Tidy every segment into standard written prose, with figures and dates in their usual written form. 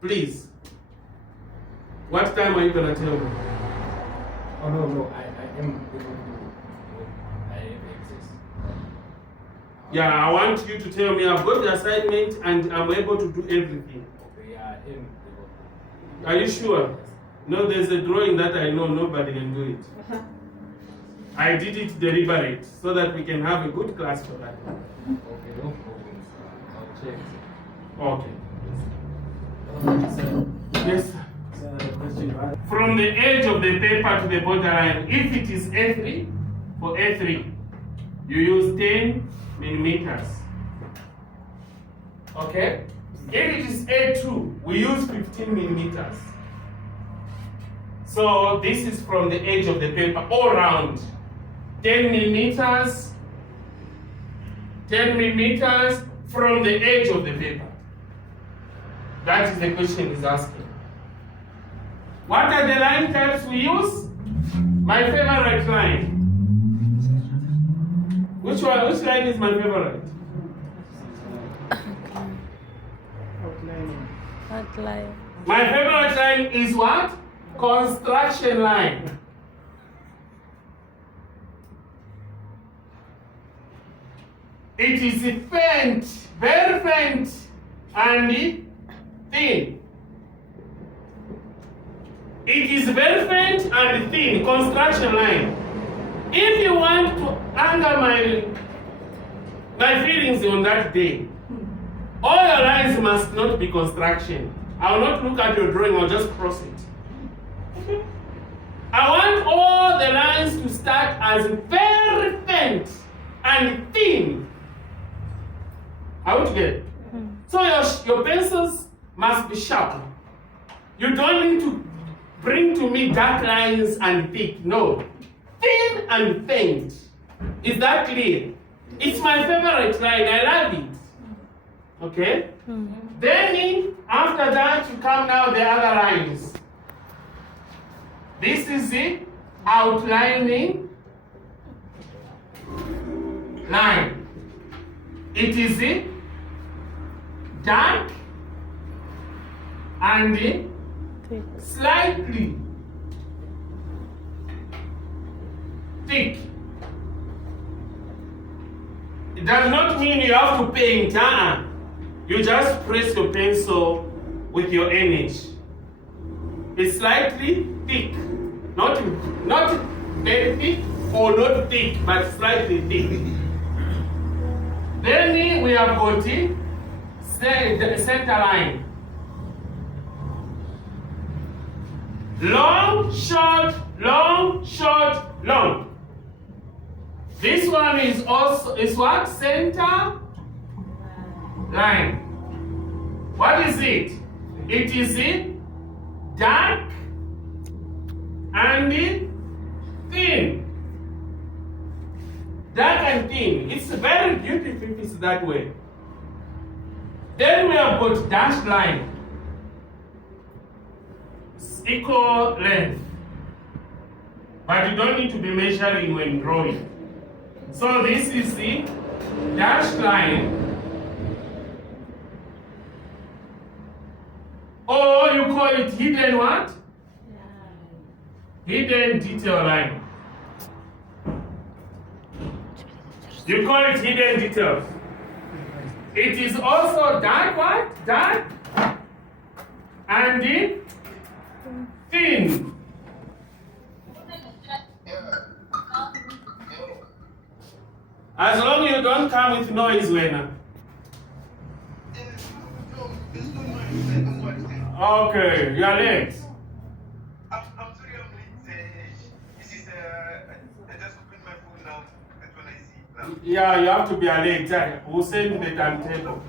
Please. What time are you going to tell me? Oh, no, I am able to do. I have access. Yeah, I want you to tell me I've got the assignment and I'm able to do everything. Okay, yeah, I am able to. Are you sure? No, there's a drawing that I know nobody can do it. I did it deliberate so that we can have a good class for that. Okay, no problem. I'll check. Okay. Yes. From the edge of the paper to the borderline, if it is A3, for A3, you use 10 millimeters. Okay? If it is A2, we use 15 millimeters. So this is from the edge of the paper all round. 10 millimeters from the edge of the paper. That is the question he's asking. What are the line types we use? My favorite line. Which line is my favorite? Outline. My favorite line is what? Construction line. It is faint, very faint, and thin. It is very faint and thin, construction line. If you want to anger my feelings on that day, all your lines must not be construction. I will not look at your drawing, I'll just cross it. Okay? I want all the lines to start as very faint and thin. Are we together? So your pencils must be sharp. You don't need to bring to me dark lines and thick. No. Thin and faint. Is that clear? It's my favorite line. I love it. Okay? Then after that, you come now the other lines. This is the outlining line. It is the dark and the slightly thick. It does not mean you have to paint. You just press your pencil with your energy. It's slightly thick. Not very thick or not thick, but slightly thick. Then we have got the center line. Long, short, long, short, long. This one is what? Center line. What is it? It is the dark and the thin. Dark and thin. It's very beautiful if it's that way. Then we have got dashed line. Equal length. But you don't need to be measuring when drawing. So this is the dashed line. Or you call it hidden what? Hidden detail line. You call it hidden details. It is also dark what? Dark and thin. As long as you don't come with noise, Wena. Okay, you are late. I'm sorry I'm late. This is I just opened my phone now. That's when I see now. Yeah, you have to be late. We'll send the timetable.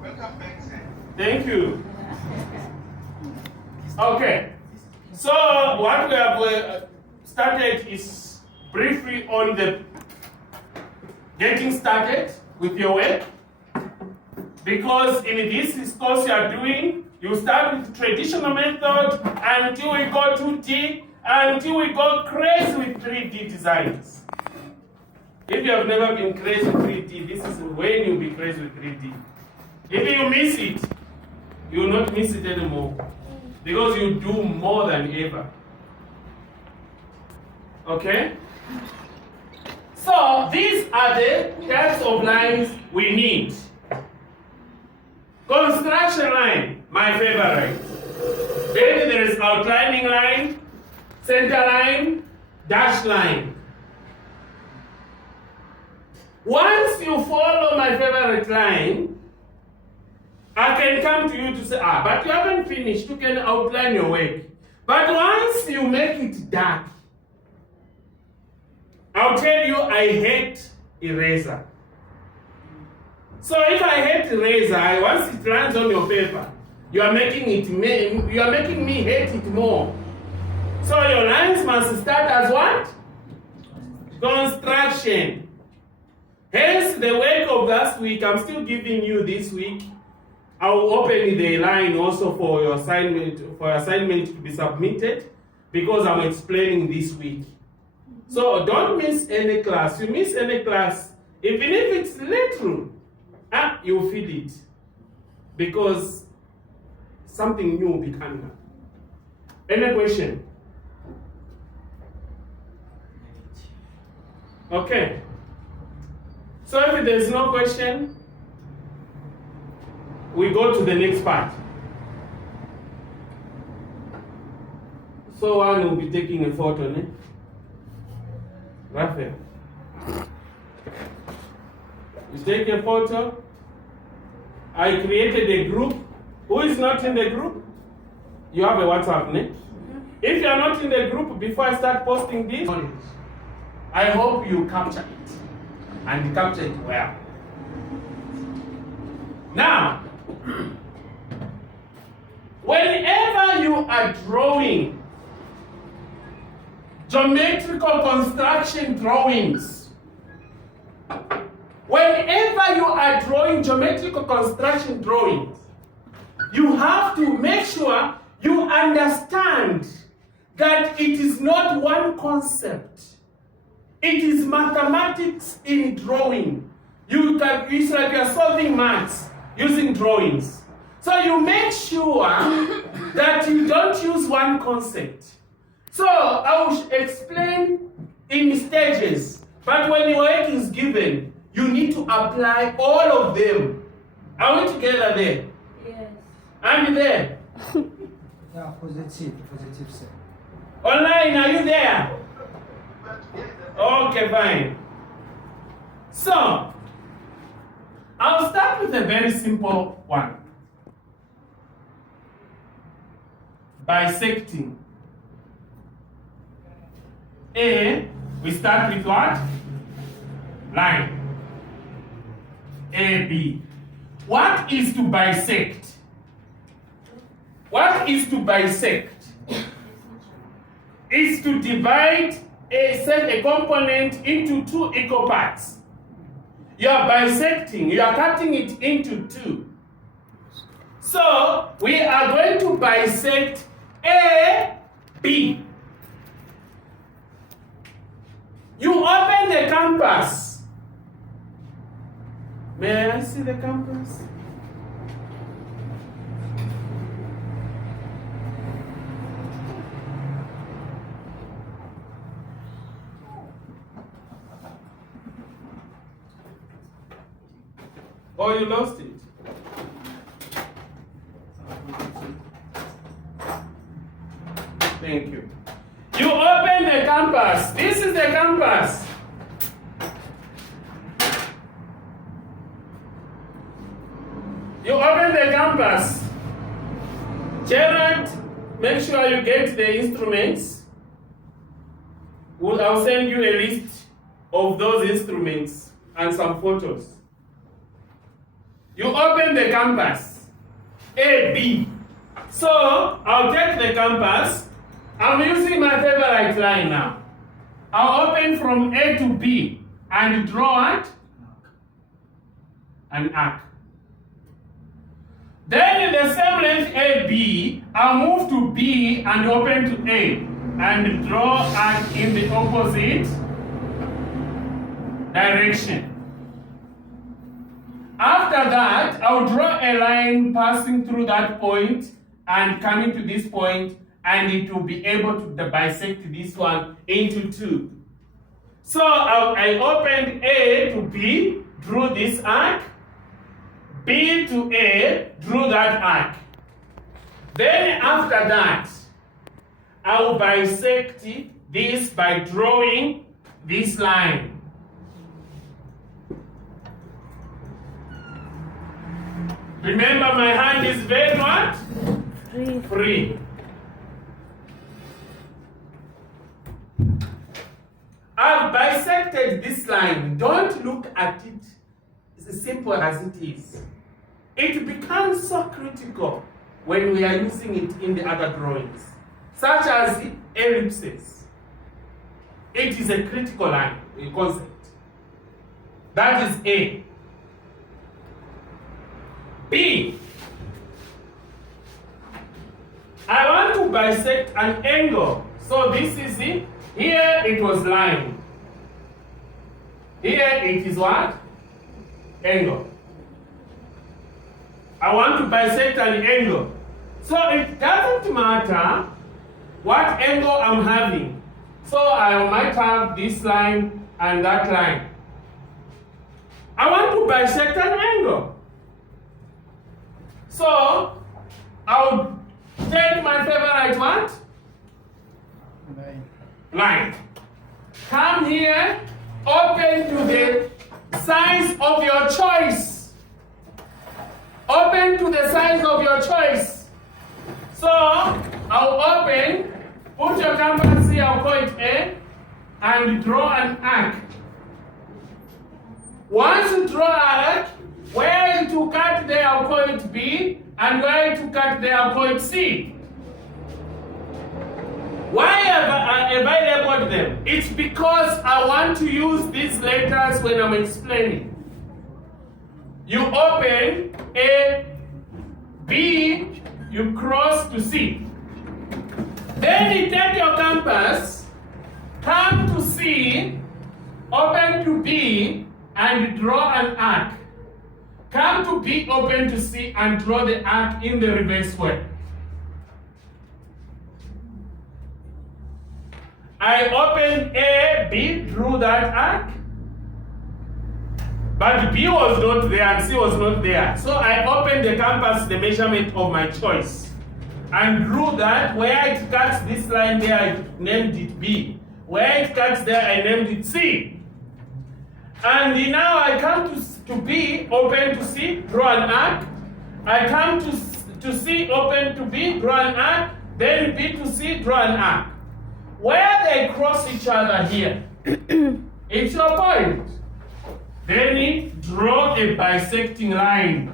Welcome back, sir. Thank you. Okay. So what we have started is briefly on the getting started with your work. Because in this course you are doing, you start with traditional method until we go 2D, until we go crazy with 3D designs. If you have never been crazy with 3D, this is when you'll be crazy with 3D. If you miss it, You will not miss it anymore. Because you do more than ever. Okay? So these are the types of lines we need. Construction line, my favorite. Then there is outlining line, center line, dash line. Once you follow my favorite line, I can come to you to say, but you haven't finished, you can outline your work. But once you make it dark, I'll tell you I hate eraser. So if I hate eraser, once it lands on your paper, you are making me hate it more. So your lines must start as what? Construction. Hence the work of last week, I'm still giving you this week. I will open the line also for your assignment, to be submitted, because I'm explaining this week. So don't miss any class. You miss any class, even if it's little, you'll feel it. Because something new will be coming up. Any question? Okay. So if there's no question, we go to the next part. So one will be taking a photo, ne? Raphael. You take a photo. I created a group. Who is not in the group? You have a WhatsApp, ne? If you are not in the group, before I start posting this, I hope you capture it. And capture it well. Now, whenever you are drawing geometrical construction drawings, you have to make sure you understand that it is not one concept. It is mathematics in drawing. It's like you're solving maths using drawings. So you make sure that you don't use one concept. So I will explain in stages. But when your work is given, you need to apply all of them. Are we together there? Yes. I'm there. Yeah, positive, sir. Online, are you there? Okay, fine. So, I'll start with a very simple one. Bisecting. We start with what? Line. AB. What is to bisect? What is to bisect? Is to divide a component into two equal parts. You are bisecting, you are cutting it into two. So, we are going to bisect AB. You open the compass. May I see the compass? Oh, you lost it. Thank you. You open the compass. This is the compass. You open the compass. Gerard, make sure you get the instruments. I'll send you a list of those instruments and some photos. You open the compass, AB. So, I'll take the compass. I'm using my favorite line now. I'll open from A to B and draw it, an arc. Then in the same length AB, I'll move to B and open to A and draw arc in the opposite direction. After that, I'll draw a line passing through that point and coming to this point, and it will be able to bisect this one into two. So I opened A to B, drew this arc, B to A, drew that arc. Then after that, I will bisect this by drawing this line. Remember, my hand is very what? Free. I've bisected this line. Don't look at it as simple as it is. It becomes so critical when we are using it in the other drawings, such as ellipses. It is a critical line, a concept. That is A. B. I want to bisect an angle. So this is it. Here it was line. Here it is what? Angle. I want to bisect an angle. So it doesn't matter what angle I'm having. So I might have this line and that line. I want to bisect an angle. So I'll take my favorite what? Line. Come here, open to the size of your choice. Open to the size of your choice. So I'll open, put your compass here, I'll call it A, and draw an arc. Once you draw an arc, where to cut there, I'll call it B, and where to cut there, I'll call it C. Why have I labeled them? It's because I want to use these letters when I'm explaining. You open A, B, you cross to C. Then you take your compass, come to C, open to B, and draw an arc. Come to B, open to C, and draw the arc in the reverse way. I opened A, B, drew that arc, but B was not there and C was not there. So I opened the compass, the measurement of my choice, and drew that. Where it cuts this line there, I named it B. Where it cuts there, I named it C. And now I come to B, open to C, draw an arc. I come to C, open to B, draw an arc. Then B to C, draw an arc. Where they cross each other here, it's your point. Then you draw a bisecting line.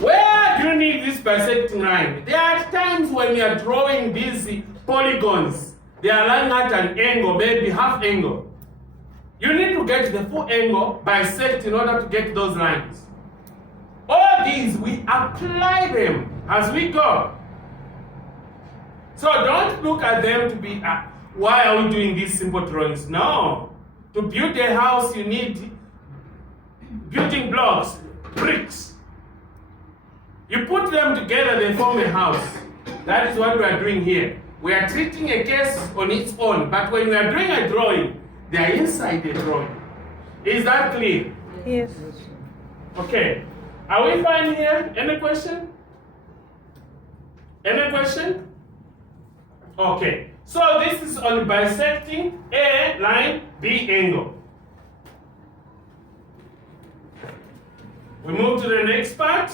Where do you need this bisecting line? There are times when you are drawing these polygons, they are lying at an angle, maybe half angle. You need to get the full angle, bisect in order to get those lines. All these, we apply them as we go. So don't look at them to be, why are we doing these simple drawings? No. To build a house, you need building blocks, bricks. You put them together, they form a house. That is what we are doing here. We are treating a case on its own, but when we are doing a drawing, they are inside the drawing. Is that clear? Yes. Okay. Are we fine here? Any question? Any question? Okay. So this is on bisecting A line, B angle. We move to the next part.